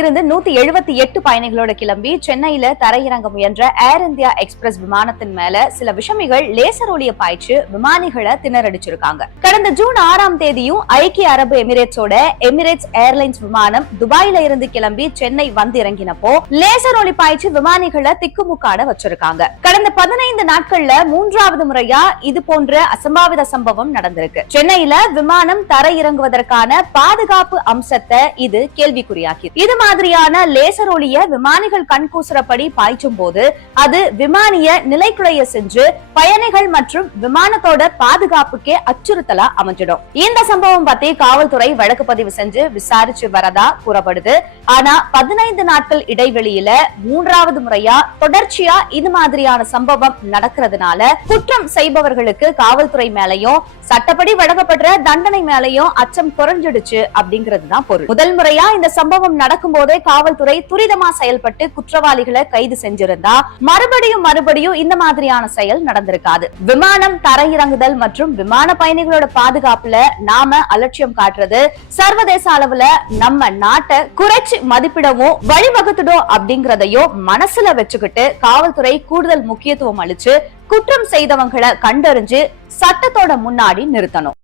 இருந்து 178 பயணிகளோட கிளம்பி சென்னையில தரையிறங்க முயன்ற ஏர் இந்தியா எக்ஸ்பிரஸ் விமானத்தின் மேல சில விஷமிகள் லேசர் ஒளிய பாய்ச்சி விமானிகளை திணறடிச்சிருக்காங்க. கடந்த ஜூன் 6ஆம் தேதியும் ஐக்கிய அரபு எமிரேட்ஸோட எமிரேட்ஸ் ஏர்லைன்ஸ் விமானம் துபாயில இருந்து கிளம்பி சென்னை வந்து இறங்கினப்போ லேசர் ஒளி பாய்ச்சி விமானிகளை திக்குமுக்காட வச்சிருக்காங்க. கடந்த 15 நாட்கள்ல 3வது முறையா இது போன்ற அசம்பாவித சம்பவம் நடந்திருக்கு. சென்னையில விமானம் தரையிறங்குவதற்கான பாதுகாப்பு அம்சத்தை இது கேள்விக்குறியாக்கி இது மாதிரியான லேசர் ஒளிய விமானிகள் கண்கூசுறபடி பாய்ச்சும் போது அது விமானிய நிலைக்குலைய செஞ்சு பயணிகள் மற்றும் விமானத்தோட பாதுகாப்புக்கே அச்சுறுத்தலா அமைஞ்சிடும். இந்த சம்பவம் பத்தி காவல்துறை வழக்கு பதிவு செஞ்சு விசாரிச்சு வரதா கூறப்படுது. ஆனா 15 நாட்கள் இடைவெளியில 3வது முறையா தொடர்ச்சியா இது மாதிரியான சம்பவம் நடக்கிறதுனால குற்றம் செய்பவர்களுக்கு காவல்துறை மேலையும் சட்டப்படி வழங்கப்படுற தண்டனை மேலையும் அச்சம் குறைஞ்சிடுச்சு அப்படிங்கிறதுதான் பொருள். முதல் முறையா இந்த சம்பவம் நடக்கும் போதே காவல்துறை துரிதமா செயல்பட்டு குற்றவாளிகளை கைது செஞ்சிருந்தா மறுபடியும் இந்த மாதிரியான செயல் நடந்திருக்காது. விமானம் தரையிறங்குதல் மற்றும் விமான பயணிகளோட பாதுகாப்புல நாம அலட்சியம் காட்டுறது சர்வதேச அளவுல நம்ம நாட்டை குறைச்சு மதிப்பிடவும் வழிவகுத்துடும் அப்படிங்கறதையும் மனசுல வச்சுக்கிட்டு காவல்துறை கூடுதல் முக்கியத்துவம் அளிச்சு குற்றம் செய்தவங்களை கண்டறிஞ்சு சட்டத்தோட முன்னாடி நிறுத்தணும்.